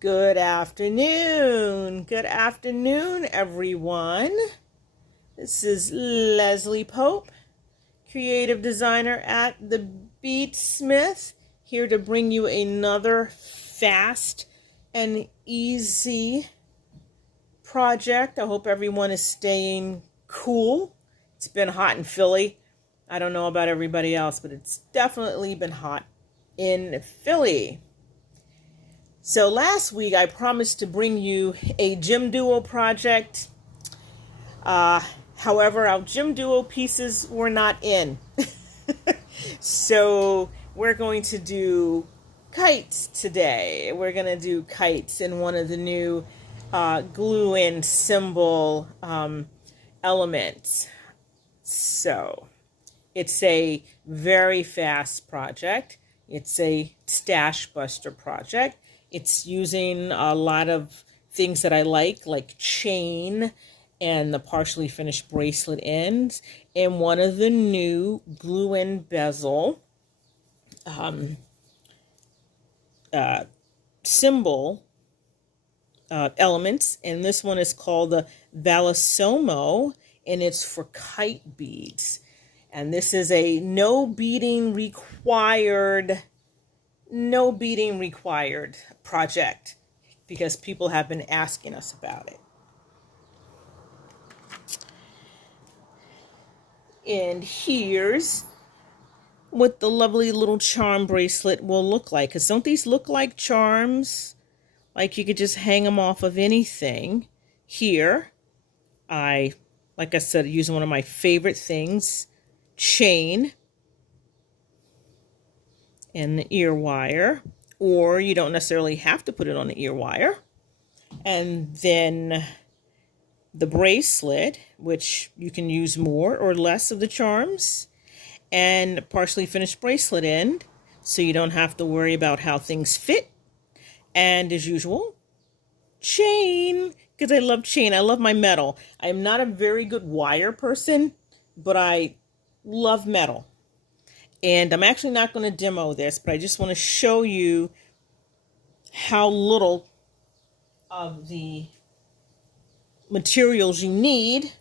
Good afternoon. Good afternoon, everyone. This is Leslie Pope, creative designer at the Beadsmith, here to bring you another fast and easy project. I hope everyone is staying cool. It's been hot in Philly. I don't know about everybody else, but it's definitely been hot in Philly. So last week I promised to bring you a Gym Duo project. However, our Gym Duo pieces were not in. So we're going to do kites today. We're going to do kites in one of the new glue-in symbol elements. So it's a very fast project. It's a stash buster project. It's using a lot of things that I like chain and the partially finished bracelet ends, and one of the new glue-in bezel symbol elements, and this one is called the Valsamo, and it's for kite beads. And this is a no beading required project because people have been asking us about it. And here's what the lovely little charm bracelet will look like. Because don't these look like charms? Like you could just hang them off of anything. Here, like I said, using one of my favorite things, chain and the ear wire, or you don't necessarily have to put it on the ear wire. And then the bracelet, which you can use more or less of the charms, and partially finished bracelet end, so you don't have to worry about how things fit. And as usual, chain, because I love chain. I love my metal. I'm not a very good wire person, but I love metal. And I'm actually not going to demo this, but I just want to show you how little of the materials you need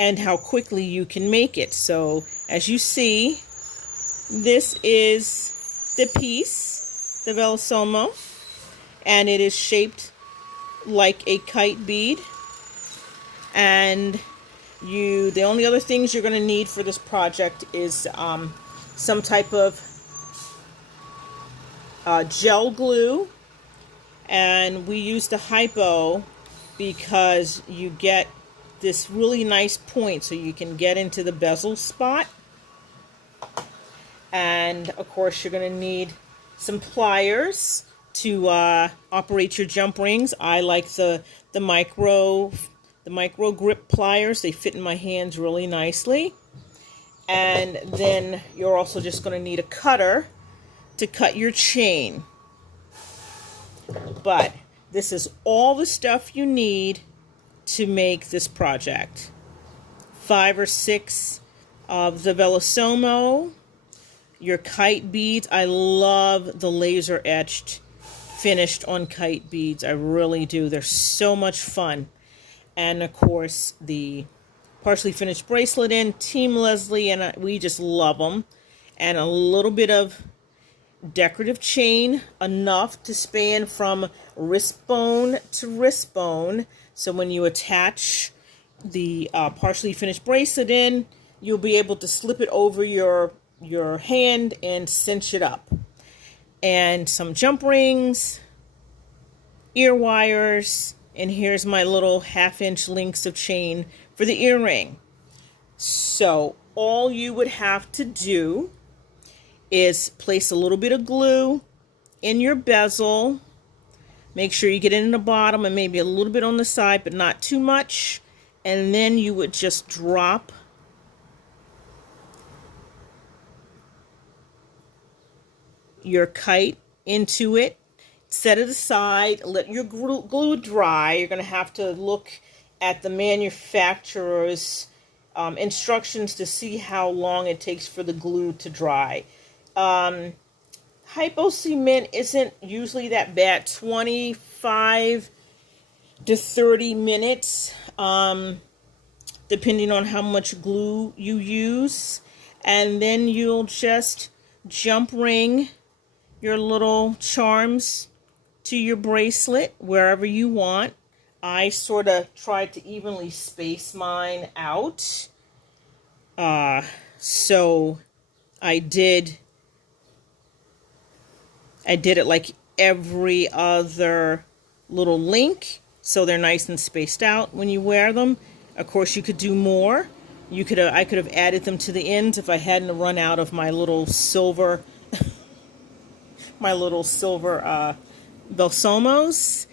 and how quickly you can make it. So as you see, this is the piece, the Valsamo, and it is shaped like a kite bead. And the only other things you're going to need for this project is some type of gel glue, and we use the hypo because you get this really nice point so you can get into the bezel spot. And of course you're going to need some pliers to operate your jump rings. I like the micro grip pliers. They fit in my hands really nicely. And then you're also just going to need a cutter to cut your chain. But this is all the stuff you need to make this project. 5 or 6 of the Valsamo, your kite beads. I love the laser etched finished on kite beads. I really do. They're so much fun. And of course the partially finished bracelet end, Team Leslie, and we just love them. And a little bit of decorative chain, enough to span from wrist bone to wrist bone. So when you attach the partially finished bracelet in, you'll be able to slip it over your hand and cinch it up. And some jump rings, ear wires, and here's my little 1/2-inch links of chain for the earring. So all you would have to do is place a little bit of glue in your bezel. Make sure you get it in the bottom and maybe a little bit on the side, but not too much. And then you would just drop your kite into it, set it aside, let your glue dry. You're going to have to look at the manufacturer's instructions to see how long it takes for the glue to dry. Hypo cement isn't usually that bad. 25 to 30 minutes, depending on how much glue you use. And then you'll just jump ring your little charms to your bracelet wherever you want. I sort of tried to evenly space mine out. So I did it like every other little link, so they're nice and spaced out when you wear them. Of course, you could do more. I could have added them to the ends if I hadn't run out of my little silver Valsamos.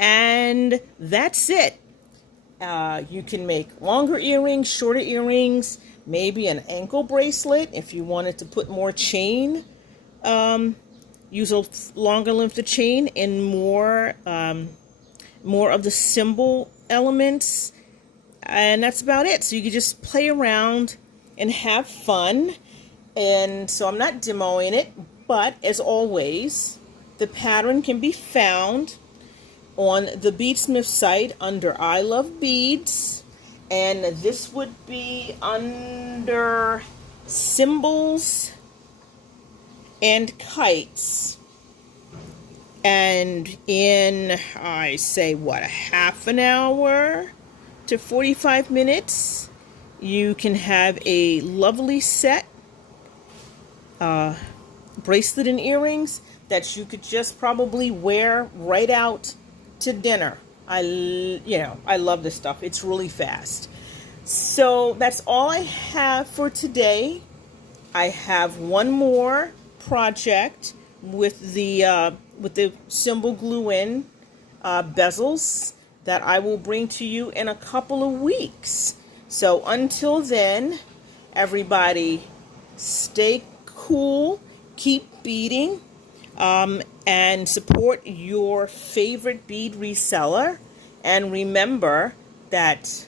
And that's it. You can make longer earrings, shorter earrings, maybe an ankle bracelet if you wanted to put more chain. Use a longer length of chain and more of the symbol elements. And that's about it. So you can just play around and have fun. And so I'm not demoing it, but as always, the pattern can be found on the Beadsmith site under I Love Beads, and this would be under Symbols and Kites. And in, I say, what, a half an hour to 45 minutes, you can have a lovely set bracelet and earrings that you could just probably wear right out to dinner. I love this stuff. It's really fast. So that's all I have for today. I have one more project with the symbol glue-in bezels that I will bring to you in a couple of weeks. So until then, everybody, stay cool, keep beading, and support your favorite bead reseller. And remember that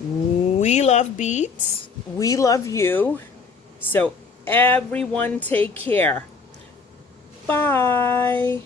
we love beads, we love you. So everyone take care. Bye.